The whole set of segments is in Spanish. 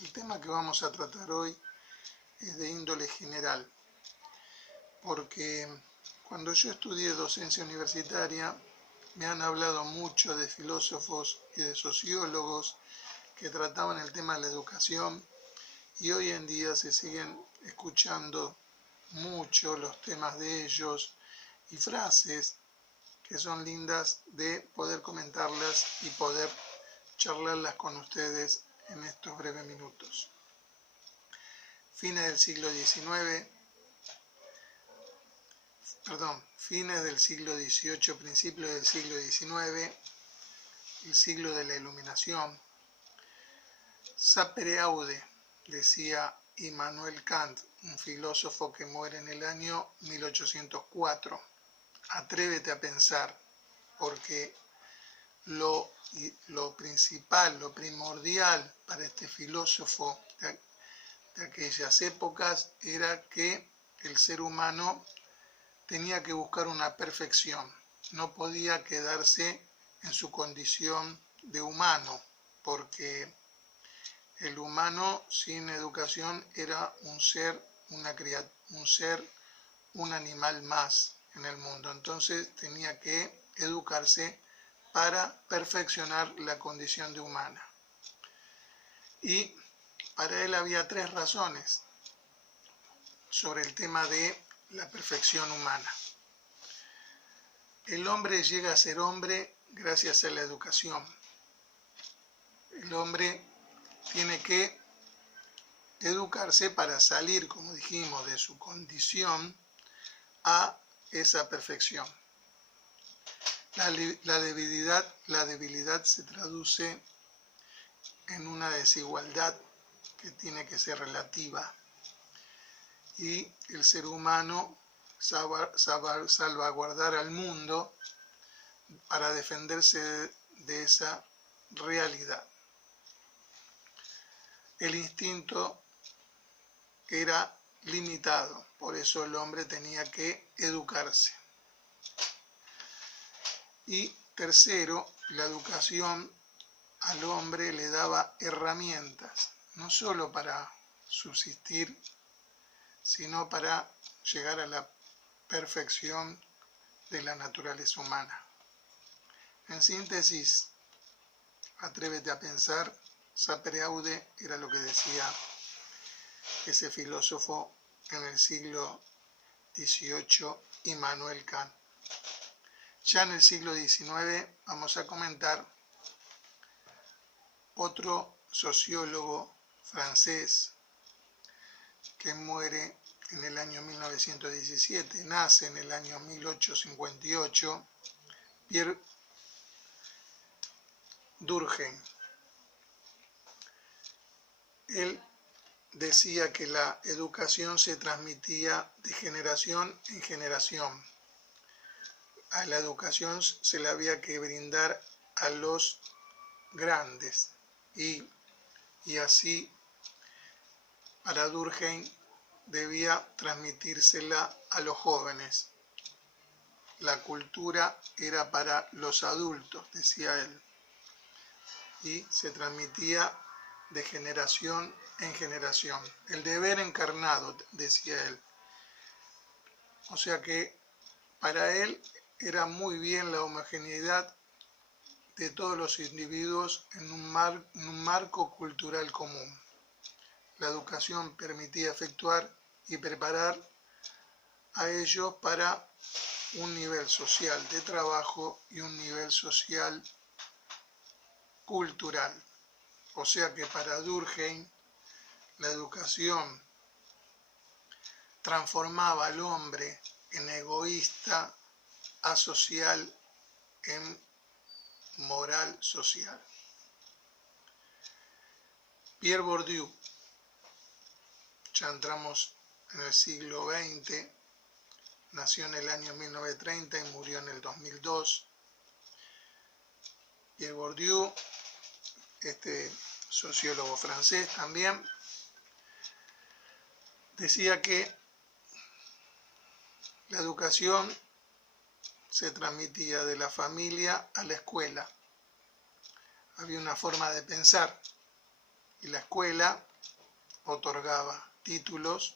El tema que vamos a tratar hoy es de índole general, porque cuando yo estudié docencia universitaria me han hablado mucho de filósofos y de sociólogos que trataban el tema de la educación y hoy en día se siguen escuchando mucho los temas de ellos y frases que son lindas de poder comentarlas y poder charlarlas con ustedes en estos breves minutos. Fines del siglo XVIII, fines del siglo XVIII, principios del siglo XIX, el siglo de la Iluminación. Sapere aude, decía Immanuel Kant, un filósofo que muere en el año 1804. Atrévete a pensar, porque lo principal, lo primordial para este filósofo de aquellas épocas era que el ser humano tenía que buscar una perfección, no podía quedarse en su condición de humano, porque el humano sin educación era un animal más en el mundo. Entonces tenía que educarse para perfeccionar la condición de humana. Y para él había tres razones sobre el tema de la perfección humana. El hombre llega a ser hombre gracias a la educación. El hombre tiene que educarse para salir, como dijimos, de su condición a esa perfección. La debilidad se traduce en una desigualdad que tiene que ser relativa y el ser humano salvaguardar al mundo para defenderse de esa realidad. El instinto era limitado, por eso el hombre tenía que educarse. Y tercero, la educación al hombre le daba herramientas, no solo para subsistir, sino para llegar a la perfección de la naturaleza humana. En síntesis, atrévete a pensar, sapere aude era lo que decía ese filósofo en el siglo XVIII, Immanuel Kant. Ya en el siglo XIX vamos a comentar otro sociólogo francés que muere en el año 1917, nace en el año 1858, Pierre Durkheim. Él decía que la educación se transmitía de generación en generación. A la educación se le había que brindar a los grandes y así para Durkheim debía transmitírsela a los jóvenes. La cultura era para los adultos, decía él, y se transmitía de generación en generación. El deber encarnado, decía él. O sea que para él era muy bien la homogeneidad de todos los individuos en un marco cultural común. La educación permitía efectuar y preparar a ellos para un nivel social de trabajo y un nivel social cultural. O sea que para Durkheim la educación transformaba al hombre en egoísta, asocial, en moral social. Pierre Bourdieu, ya entramos en el siglo XX, nació en el año 1930 y murió en el 2002. Pierre Bourdieu, este sociólogo francés también, decía que la educación se transmitía de la familia a la escuela. Había una forma de pensar. y la escuela otorgaba títulos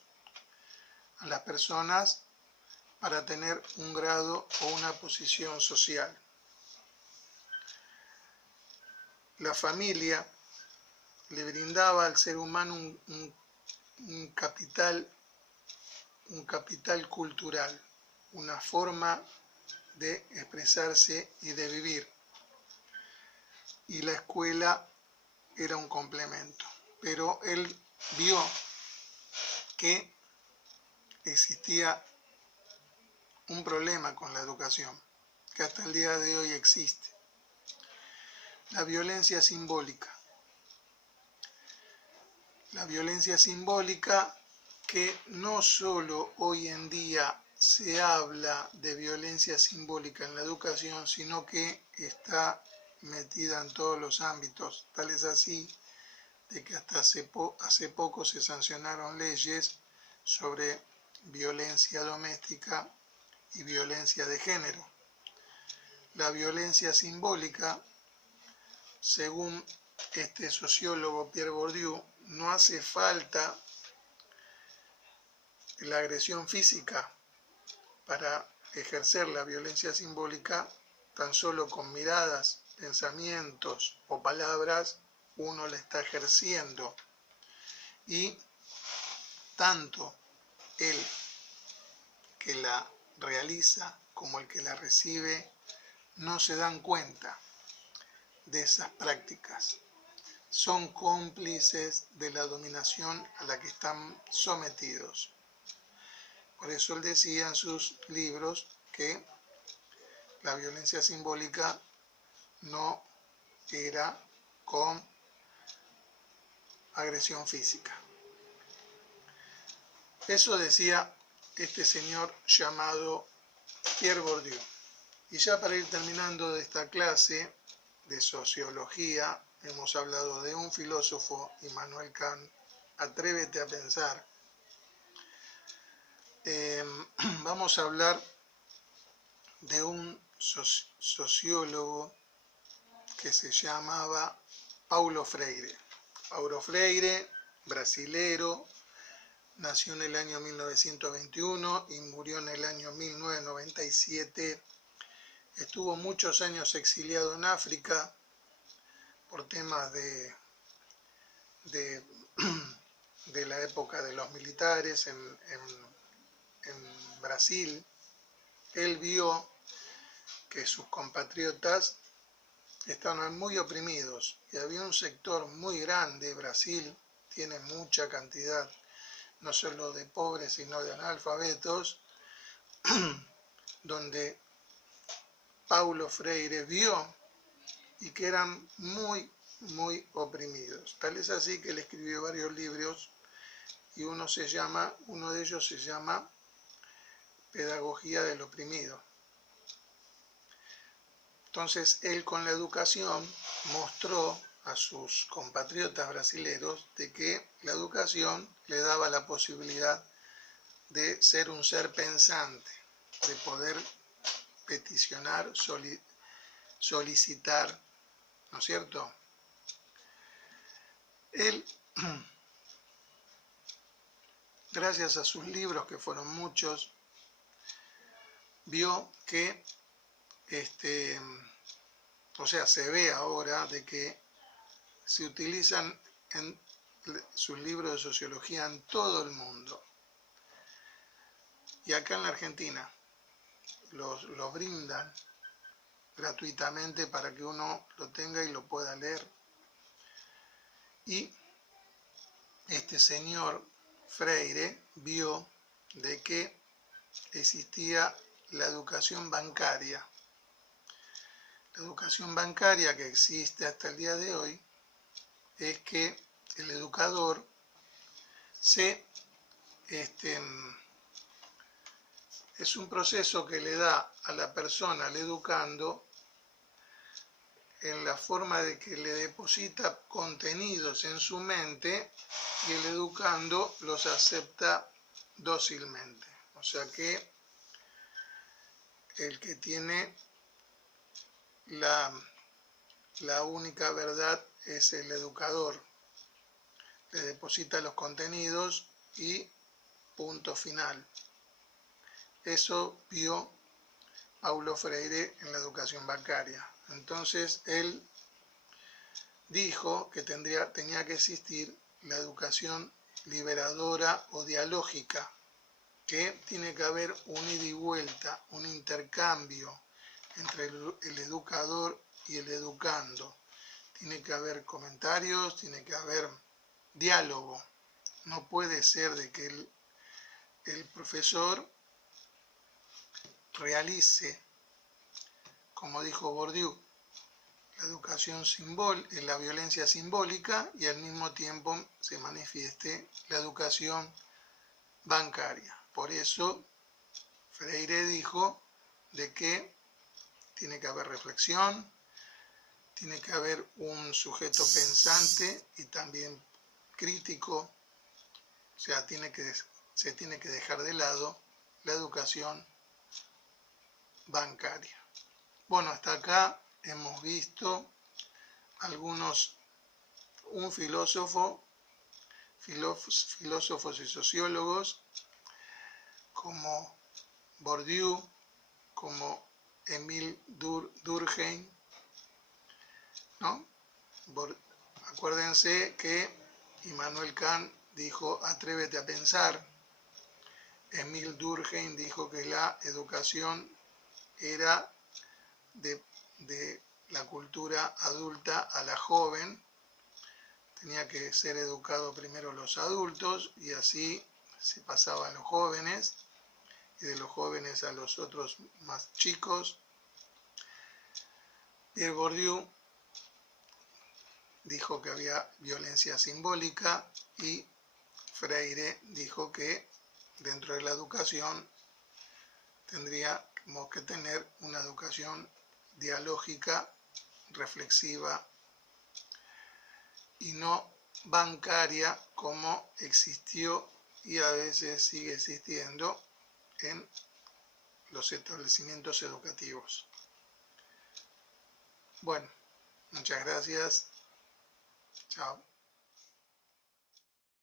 a las personas para tener un grado o una posición social. La familia le brindaba al ser humano un capital cultural, una forma de expresarse y de vivir. Y la escuela era un complemento. Pero él vio que existía un problema con la educación, que hasta el día de hoy existe. La violencia simbólica. La violencia simbólica que no solo hoy en día se habla de violencia simbólica en la educación, sino que está metida en todos los ámbitos. Tal es así de que hasta hace poco se sancionaron leyes sobre violencia doméstica y violencia de género. La violencia simbólica, según este sociólogo Pierre Bourdieu, no hace falta la agresión física para ejercer la violencia simbólica. Tan solo con miradas, pensamientos o palabras uno la está ejerciendo, y tanto el que la realiza como el que la recibe no se dan cuenta de esas prácticas. Son cómplices de la dominación a la que están sometidos. Por eso él decía en sus libros que la violencia simbólica no era con agresión física. Eso decía este señor llamado Pierre Bourdieu. Y ya para ir terminando de esta clase de sociología, hemos hablado de un filósofo, Immanuel Kant. Atrévete a pensar. Vamos a hablar de un sociólogo que se llamaba Paulo Freire. Paulo Freire, brasilero, nació en el año 1921 y murió en el año 1997. Estuvo muchos años exiliado en África por temas de la época de los militares en Brasil. Él vio que sus compatriotas estaban muy oprimidos y había un sector muy grande. Brasil tiene mucha cantidad no solo de pobres sino de analfabetos, donde Paulo Freire vio y que eran muy oprimidos. Tal es así que él escribió varios libros y uno de ellos se llama Pedagogía del oprimido. Entonces él, con la educación, mostró a sus compatriotas brasileños de que la educación le daba la posibilidad de ser un ser pensante, de poder peticionar, solicitar, ¿no es cierto? Él, gracias a sus libros, que fueron muchos, vio que se ve ahora de que se utilizan en sus libros de sociología en todo el mundo. Y acá en la Argentina los brindan gratuitamente para que uno lo tenga y lo pueda leer. Y este señor Freire vio de que existía la educación bancaria. La educación bancaria que existe hasta el día de hoy es que el educador es un proceso que le da a la persona, al educando, en la forma de que le deposita contenidos en su mente y el educando los acepta dócilmente. O sea que el que tiene la única verdad es el educador. deposita los contenidos y punto final. Eso vio Paulo Freire en la educación bancaria. Entonces él dijo que tenía que existir la educación liberadora o dialógica, que tiene que haber un ida y vuelta, un intercambio entre el educador y el educando. Tiene que haber comentarios, tiene que haber diálogo. No puede ser de que el profesor realice, como dijo Bourdieu, la educación la violencia simbólica y al mismo tiempo se manifieste la educación bancaria. Por eso Freire dijo de que tiene que haber reflexión, tiene que haber un sujeto pensante y también crítico, o sea, se tiene que dejar de lado la educación bancaria. Bueno, hasta acá hemos visto un filósofos y sociólogos como Bourdieu, como Émile Durkheim, ¿no? Acuérdense que Immanuel Kant dijo atrévete a pensar. Émile Durkheim dijo que la educación era de la cultura adulta a la joven. Tenía que ser educado primero los adultos y así se pasaba a los jóvenes y de los jóvenes a los otros más chicos. Pierre Bourdieu dijo que había violencia simbólica y Freire dijo que dentro de la educación tendríamos que tener una educación dialógica, reflexiva y no bancaria como existió y a veces sigue existiendo en los establecimientos educativos. Bueno, muchas gracias. Chao.